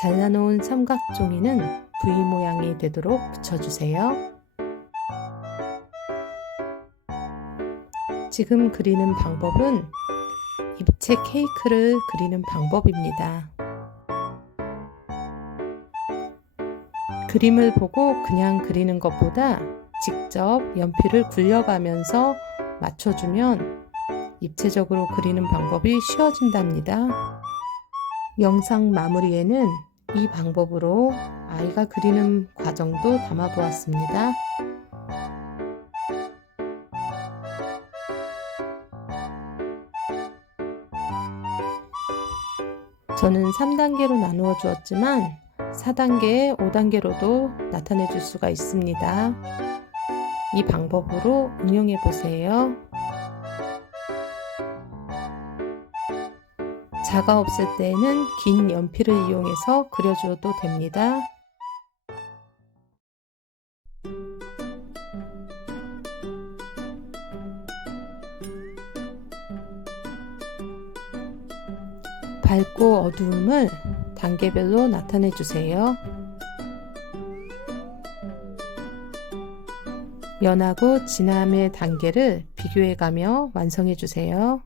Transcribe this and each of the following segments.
잘라놓은 삼각종이는 V 모양이 되도록 붙여주세요. 지금 그리는 방법은 입체 케이크를 그리는 방법입니다. 그림을 보고 그냥 그리는 것보다 직접 연필을 굴려가면서 맞춰주면 입체적으로 그리는 방법이 쉬워진답니다. 영상 마무리에는 이 방법으로 아이가 그리는 과정도 담아 보았습니다. 저는 3단계로 나누어 주었지만 4단계, 5단계로도 나타내 줄 수가 있습니다. 이 방법으로 응용해 보세요. 자가 없을 때에는 긴 연필을 이용해서 그려줘도 됩니다. 밝고 어두움을 단계별로 나타내 주세요. 연하고 진함의 단계를 비교해 가며 완성해 주세요.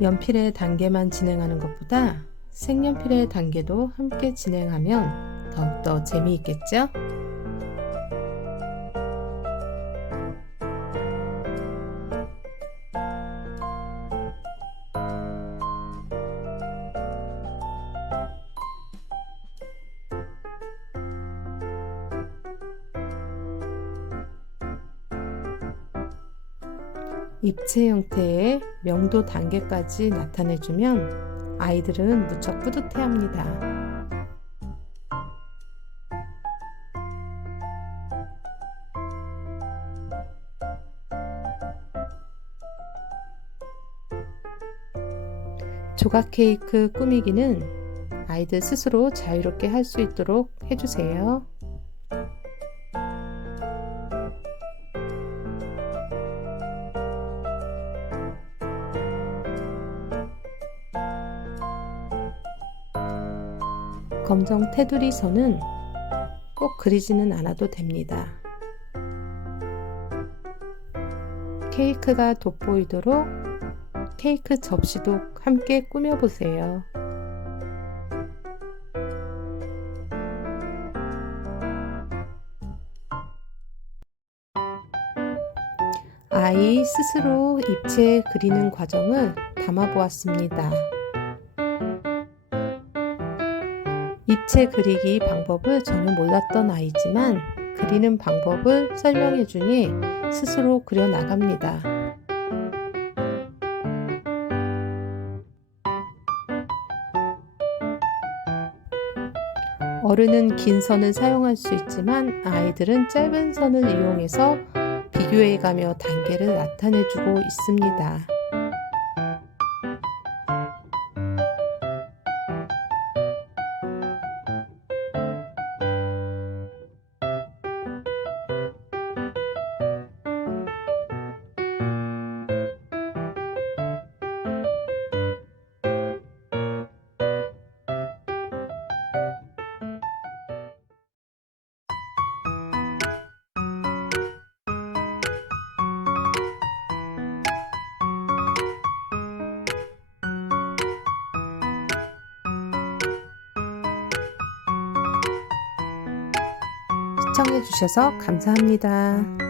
연필의 단계만 진행하는 것보다 색연필의 단계도 함께 진행하면 더욱더 재미있겠죠? 입체 형태의 명도 단계까지 나타내주면 아이들은 무척 뿌듯해합니다. 조각 케이크 꾸미기는 아이들 스스로 자유롭게 할 수 있도록 해주세요. 검정 테두리 선은 꼭 그리지는 않아도 됩니다. 케이크가 돋보이도록 케이크 접시도 함께 꾸며보세요. 아이 스스로 입체 그리는 과정을 담아보았습니다. 입체 그리기 방법을 전혀 몰랐던 아이지만 그리는 방법을 설명해 주니 스스로 그려 나갑니다. 어른은 긴 선을 사용할 수 있지만 아이들은 짧은 선을 이용해서 비교해 가며 단계를 나타내 주고 있습니다. 시청해 주셔서 감사합니다.